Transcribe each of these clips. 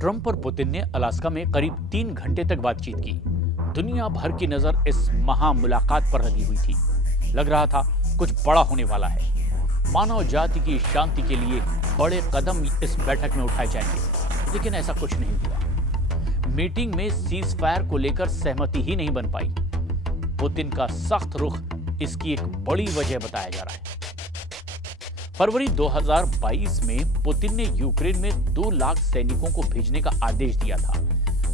Trump और Putin ने Alaska में करीब 3 घंटे तक बातचीत की। दुनिया भर की नजर इस महा मुलाकात पर लगी हुई थी। लग रहा था कुछ बड़ा होने वाला है। मानव जाति की शांति के लिए बड़े कदम इस बैठक में उठाए जाएंगे, लेकिन ऐसा कुछ नहीं हुआ। मीटिंग में सीज फायर को लेकर सहमति ही नहीं बन पाई। पुतिन का सख्त रुख इसकी एक बड़ी वजह बताया जा रहा है। फरवरी 2022 में पुतिन ने यूक्रेन में 2 लाख सैनिकों को भेजने का आदेश दिया था,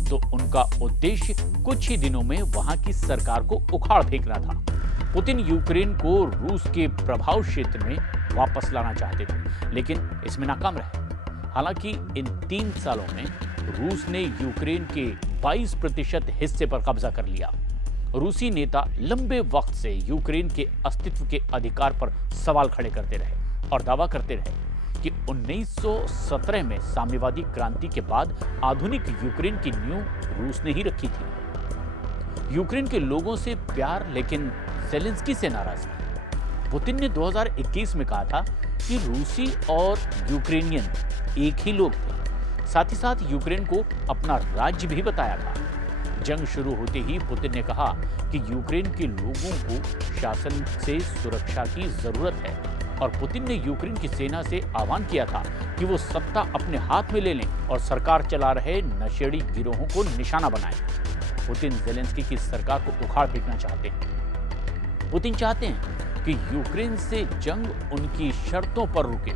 तो उनका उद्देश्य कुछ ही दिनों में वहां की सरकार को उखाड़ फेंकना था। पुतिन यूक्रेन को रूस के प्रभाव क्षेत्र में वापस लाना चाहते थे, लेकिन इसमें नाकाम रहे। हालांकि इन 3 सालों में रूस ने यूक्रेन के 22% हिस्से पर कब्जा कर लिया। रूसी नेता लंबे वक्त से यूक्रेन के अस्तित्व के अधिकार पर सवाल खड़े करते रहे और दावा करते रहे कि 1917 में साम्यवादी क्रांति के बाद आधुनिक यूक्रेन की नींव रूस ने ही रखी थी। यूक्रेन के लोगों से प्यार, लेकिन ज़ेलेंस्की से नाराजगी। पुतिन ने 2021 में कहा था कि रूसी और यूक्रेनियन एक ही लोग थे। साथ ही साथ यूक्रेन को अपना राज्य भी बताया था। जंग शुरू होते ही पुतिन ने कहा कि यूक्रेन के लोगों को शासन से सुरक्षा की जरूरत है, और पुतिन ने यूक्रेन की सेना से आह्वान किया था कि वो सत्ता अपने हाथ में ले लें और सरकार चला रहे नशेड़ी गिरोहों को निशाना बनाएं। पुतिन ज़ेलेंस्की की सरकार को उखाड़ फेंकना चाहते हैं। पुतिन चाहते हैं कि यूक्रेन से जंग उनकी शर्तों पर रुके।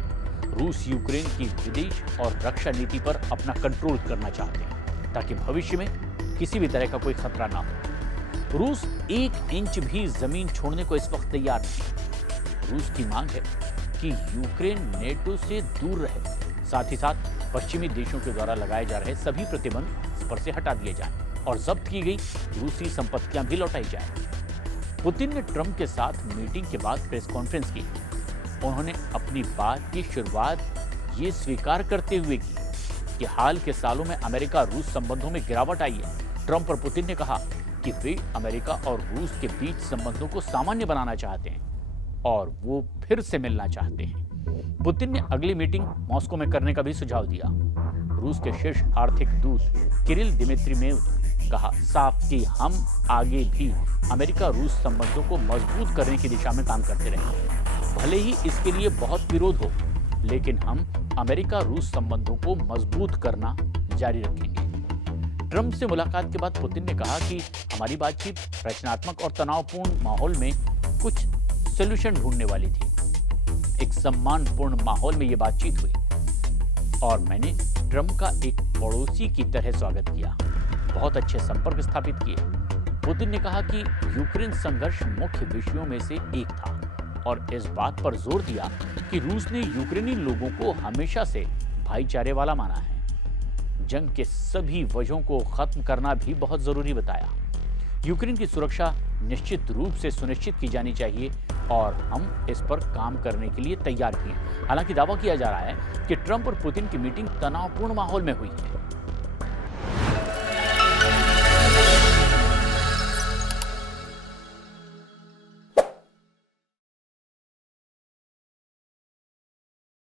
रूस यूक्रेन की विदेश और रक्षा नीति पर अपना कंट्रोल करना चाहते हैं, ताकि भविष्य में किसी भी तरह का कोई खतरा ना हो। रूस 1 इंच भी जमीन छोड़ने को इस वक्त तैयार नहीं। रूस की मांग है कि यूक्रेन नेटो से दूर रहे। साथ ही साथ पश्चिमी देशों के द्वारा लगाए जा रहे सभी प्रतिबंध इस पर से हटा दिए जाएं और जब्त की गई रूसी संपत्तियां भी लौटाई जाएं। पुतिन ने ट्रंप के साथ मीटिंग के बाद प्रेस कॉन्फ्रेंस की। उन्होंने अपनी बात की शुरुआत ये स्वीकार करते हुए की कि हाल के सालों में अमेरिका रूस संबंधों में गिरावट आई है। ट्रंप और पुतिन ने कहा कि वे अमेरिका और रूस के बीच संबंधों को सामान्य बनाना चाहते हैं और वो फिर से मिलना चाहते हैं। पुतिन ने अगली मीटिंग मॉस्को में करने का भी सुझाव दिया। रूस के शीर्ष आर्थिक दूत किरिल दिमित्रीमेव ने कहा साफ कि हम आगे भी अमेरिका रूस संबंधों को मजबूत करने की दिशा में काम करते रहेंगे। भले ही इसके लिए बहुत विरोध हो, लेकिन हम अमेरिका रूस संबंधों को मजबूत करना जारी रखेंगे। ट्रंप से मुलाकात के बाद पुतिन ने कहा कि हमारी बातचीत रचनात्मक और तनावपूर्ण माहौल में कुछ सॉल्यूशन ढूंढने वाली थी। एक सम्मानपूर्ण माहौल में यह बातचीत हुई और मैंने ट्रंप का एक पड़ोसी की तरह स्वागत किया। बहुत अच्छे संपर्क स्थापित किए। पुतिन ने कहा कि यूक्रेन संघर्ष मुख्य विषयों में से एक था और इस बात पर जोर दिया कि रूस ने यूक्रेनी लोगों को हमेशा से भाईचारे वाला माना है। जंग के सभी वजहों को खत्म करना भी बहुत जरूरी बताया। यूक्रेन की सुरक्षा निश्चित रूप से सुनिश्चित की जानी चाहिए और हम इस पर काम करने के लिए तैयार भी हैं। हालांकि दावा किया जा रहा है कि ट्रंप और पुतिन की मीटिंग तनावपूर्ण माहौल में हुई है।